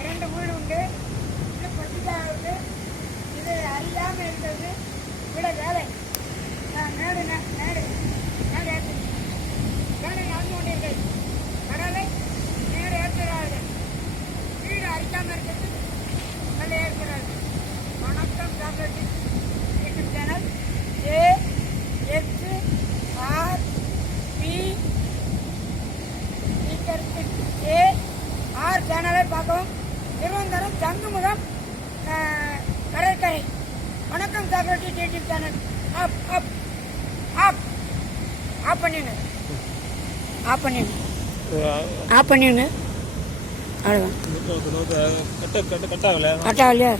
இரண்டு வீடு உண்டு. இது கொட்டிக்காய் உண்டு. இது அறியாமல் இருக்கிறது விட வேலை. மேடு மேடு மேடு ஏற்று வேலை நடந்து கொண்டீர்கள். கடலை மேடு ஏற்றுகிறார்கள். வீடு அரிக்காமல் இருக்கிறது மேலே ஏற்கிறார்கள். வணக்கம் சாப்பிட்டு யூடியூப் சேனல் ASRP சேனலை பார்க்கவும். திருவனந்தபுரம் சங்குமுகம் கடற்கரை. வணக்கம் சாக்ரட்டி YouTube channel. Off off off off பண்ணிடுங்க. ஆஃப் பண்ணிடுங்க. ஆஃப் பண்ணிடுங்க. அவ்வளோதான். கட்டாகலையா?